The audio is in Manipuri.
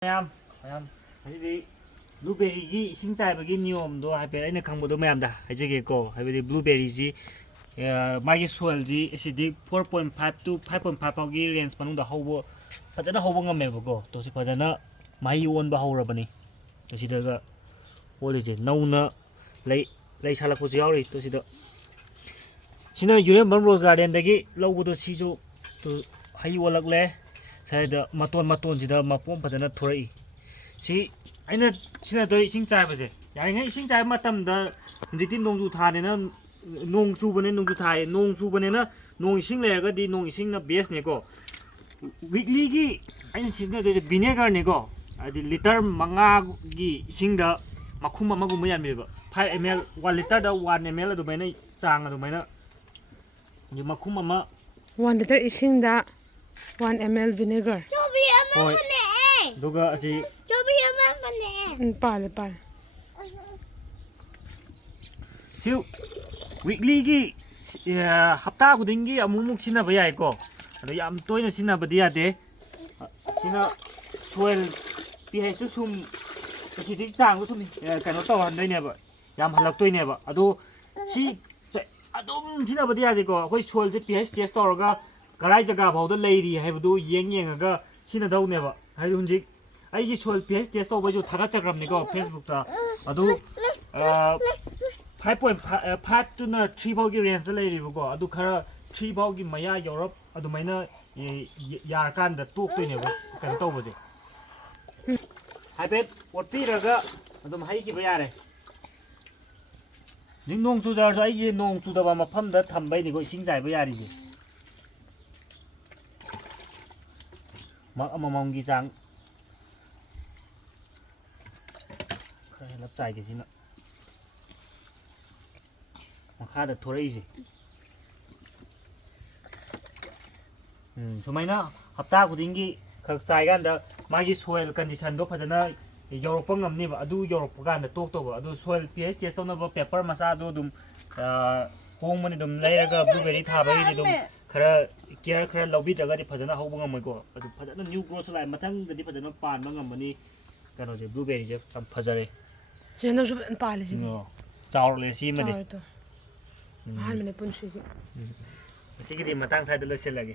ꯃꯌꯥꯝ ꯍꯥꯏꯗꯤ ꯕ꯭ꯂꯨꯕꯦꯔꯤꯒꯤ ꯏꯁꯤꯡ ꯆꯥꯏꯕꯒꯤ ꯅꯤꯌꯣꯝꯗꯣ ꯍꯥꯏꯐꯦꯠ ꯑꯩꯅ ꯈꯪꯕꯗꯣ ꯃꯌꯥꯝꯗ ꯍꯥꯏꯖꯒꯦꯀꯣ ꯍꯥꯏꯕꯗꯤ ꯕ꯭ꯂꯨꯕꯦꯔꯤꯁꯤ ꯃꯥꯒꯤ ꯁꯣꯏꯜꯁꯤ ꯑꯁꯤꯗꯤ 4.5 to 5.5 ꯐꯥꯎꯒꯤ ꯔꯦꯟꯖ ꯃꯅꯨꯡꯗ ꯍꯧꯕ ꯐꯖꯅ ꯍꯧꯕ ꯉꯝꯃꯦꯕꯀꯣ ꯇꯣꯁꯤ ꯐꯖꯅ ꯃꯍꯩ ꯑꯣꯟꯕ ꯍꯧꯔꯕꯅꯤ ꯑꯁꯤꯗꯒ ꯑꯣꯜꯂꯤꯁꯦ ꯅꯧꯅ ꯂꯩ ꯁꯥꯠꯂꯛꯄꯁꯨ ꯌꯥꯎꯔꯤ ꯇꯣꯁꯤꯗ ꯁꯤꯅ ꯌꯨꯔꯦꯝꯕꯝ ꯔꯣꯖ ꯒꯥꯔꯗꯦꯟꯗꯒꯤ ꯂꯧꯕꯗꯣ ꯁꯤꯁꯨ ꯍꯩ ꯑꯣꯜꯂꯛꯂꯦ ꯁꯥꯏꯗ ꯃꯇꯣꯟꯁꯤꯗ ꯃꯄꯣꯝ ꯐꯖꯅ ꯊꯣꯔꯛꯏ ꯁꯤ ꯑꯩꯅ ꯁꯤꯖꯤꯟꯅꯗꯣꯏ ꯏꯁꯤꯡ ꯆꯥꯏꯕꯁꯦ ꯌꯥꯔꯤꯉꯩ ꯏꯁꯤꯡ ꯆꯥꯏꯕ ꯃꯇꯝꯗ ꯍꯧꯖꯤꯛꯇꯤ ꯅꯣꯡꯖꯨ ꯊꯥꯅꯤꯅ ꯅꯣꯡ ꯆꯨꯕꯅꯦ ꯅꯣꯡꯖꯨ ꯊꯥꯏ ꯅꯣꯡ ꯆꯨꯕꯅꯤꯅ ꯅꯣꯡ ꯏꯁꯤꯡ ꯂꯩꯔꯒꯗꯤ ꯅꯣꯡ ꯏꯁꯤꯡꯅ ꯕꯦꯁꯅꯦꯀꯣ ꯋꯤꯛꯂꯤꯒꯤ ꯑꯩꯅ ꯁꯤꯖꯤꯟꯅꯗꯣꯏꯁꯦ ꯚꯤꯅꯦꯒꯔꯅꯤꯀꯣ ꯍꯥꯏꯗꯤ ꯂꯤꯇꯔ 5ꯒꯤ ꯏꯁꯤꯡꯗ ꯃꯈꯨꯝ ꯑꯃꯒꯨꯝꯕ ꯌꯥꯝꯃꯦꯕ 5 ml 1 ꯂꯤꯇꯔꯗ 1 ml ꯑꯗꯨꯃꯥꯏꯅ ꯆꯥꯡ ꯑꯗꯨꯃꯥꯏꯅ ꯃꯈꯨꯝ ꯑꯃ 1 ꯂꯤꯇꯔ ꯏꯁꯤꯡꯗ 1 ml ꯚꯤꯅꯦꯒꯔ ꯍꯣꯏ ꯑꯗꯨꯒ ꯑꯁꯤ ꯄꯥꯜꯂꯦ ꯁꯤ ꯋꯤꯛꯂꯤꯒꯤ ꯍꯞꯇꯥ ꯈꯨꯗꯤꯡꯒꯤ ꯑꯃꯨꯛ ꯁꯤꯖꯤꯟꯅꯕ ꯌꯥꯏꯀꯣ ꯑꯗꯣ ꯌꯥꯝ ꯇꯣꯏꯅ ꯁꯤꯖꯤꯟꯅꯕꯗꯤ ꯌꯥꯗꯦ ꯁꯤꯅ ꯁꯣꯏꯜ pHꯁꯨ ꯁꯨꯝ ꯑꯦꯁꯤꯗꯤꯛ ꯆꯥꯡꯗꯣ ꯁꯨꯝ ꯀꯩꯅꯣ ꯇꯧꯍꯟꯗꯣꯏꯅꯦꯕ ꯌꯥꯝ ꯍꯜꯂꯛꯇꯣꯏꯅꯦꯕ ꯑꯗꯣ ꯁꯤ ꯑꯗꯨꯝ ꯁꯤꯖꯤꯟꯅꯕꯗꯤ ꯌꯥꯗꯦꯀꯣ ꯑꯩꯈꯣꯏ ꯁꯣꯏꯜꯁꯦ pH ꯇꯦꯁ ꯇꯧꯔꯒ ꯀꯔꯥꯏ ꯖꯒꯥ ꯐꯥꯎꯗ ꯂꯩꯔꯤ ꯍꯥꯏꯕꯗꯨ ꯌꯦꯡꯉꯒ ꯁꯤꯖꯤꯟꯅꯗꯧꯅꯦꯕ ꯍꯥꯏꯗꯤ ꯍꯧꯖꯤꯛ ꯑꯩꯒꯤ ꯁꯣꯏꯜ pH ꯇꯦꯁ ꯇꯧꯕꯩꯁꯨ ꯊꯥꯒꯠꯆꯈ꯭ꯔꯕꯅꯤꯀꯣ ꯐꯦꯁꯕꯨꯛꯇ ꯑꯗꯨ 5.5 ꯇꯨꯅ 3 ꯐꯥꯎꯒꯤ ꯔꯦꯟꯖꯇ ꯂꯩꯔꯤꯕꯀꯣ ꯑꯗꯨ ꯈꯔ 3 ꯐꯥꯎꯒꯤ ꯃꯌꯥ ꯌꯧꯔꯞ ꯑꯗꯨꯃꯥꯏꯅ ꯌꯥꯔꯀꯥꯟꯗ ꯇꯣꯛꯇꯣꯏꯅꯦꯕ ꯀꯩꯅꯣ ꯇꯧꯕꯁꯦ ꯍꯥꯏꯐꯦꯠ ꯑꯣꯠꯄꯤꯔꯒ ꯑꯗꯨꯝ ꯍꯩꯈꯤꯕ ꯌꯥꯔꯦ ꯍꯧꯖꯤꯛ ꯅꯣꯡ ꯆꯨꯖꯔꯁꯨ ꯑꯩꯁꯦ ꯅꯣꯡ ꯆꯨꯗꯕ ꯃꯐꯝꯗ ꯊꯝꯕꯩꯅꯤꯀꯣ ꯏꯁꯤꯡ ꯆꯥꯏꯕ ꯌꯥꯔꯤꯁꯦ ꯃꯛ ꯑꯃꯃꯝꯒꯤ ꯆꯥꯡ ꯈꯔ ꯍꯦꯜꯂꯞ ꯆꯥꯏꯒꯦ ꯁꯤꯅ ꯃꯈꯥꯗ ꯊꯣꯔꯛꯏꯁꯦ ꯁꯨꯃꯥꯏꯅ ꯍꯞꯇꯥ ꯈꯨꯗꯤꯡꯒꯤ ꯈꯛ ꯆꯥꯏꯀꯥꯟꯗ ꯃꯥꯒꯤ ꯁꯣꯏꯜ ꯀꯟꯗꯤꯁꯟꯗꯣ ꯐꯖꯅ ꯌꯧꯔꯛꯄ ꯉꯝꯅꯦꯕ ꯑꯗꯨ ꯌꯧꯔꯛꯄ ꯀꯥꯟꯗ ꯇꯣꯛꯇꯧꯕ ꯑꯗꯨ ꯁꯣꯏꯜ pH ꯇꯦꯁ ꯇꯧꯅꯕ ꯄꯦꯄꯔ ꯃꯆꯥꯗꯣ ꯑꯗꯨꯝ ꯍꯣꯡꯕꯅꯤ ꯑꯗꯨꯝ ꯂꯩꯔꯒ ꯕ꯭ꯂꯨꯕꯦꯔꯤ ꯊꯥꯕꯒꯤꯗꯤ ꯑꯗꯨꯝ ꯈꯔ ꯀꯤꯌꯔ ꯈꯔ ꯂꯧꯕꯤꯗ꯭ꯔꯒꯗꯤ ꯐꯖꯅ ꯍꯧꯕ ꯉꯝꯃꯣꯏꯀꯣ ꯑꯗꯨ ꯐꯖꯅ ꯅ꯭ꯌꯨ ꯒ꯭ꯔꯣꯠꯁꯨ ꯂꯥꯛꯑꯦ ꯃꯊꯪꯗꯗꯤ ꯐꯖꯅ ꯄꯥꯟꯕ ꯉꯝꯃꯅꯤ ꯀꯩꯅꯣꯁꯦ ꯕ꯭ꯂꯨꯕꯦꯔꯤꯁꯦ ꯌꯥꯝ ꯐꯖꯔꯦ ꯁꯤꯅꯁꯨ ꯐꯖꯅ ꯄꯥꯜꯂꯦ ꯁꯤꯗꯤ ꯆꯥꯎꯔꯛꯂꯦ ꯁꯤꯃꯗꯤ ꯑꯍꯥꯟꯕꯅꯦ ꯄꯨꯟꯁꯤꯒꯤ ꯁꯤꯒꯤꯗꯤ ꯃꯇꯥꯡ ꯁ꯭ꯋꯥꯏꯗ ꯂꯣꯏꯁꯤꯜꯂꯒꯦ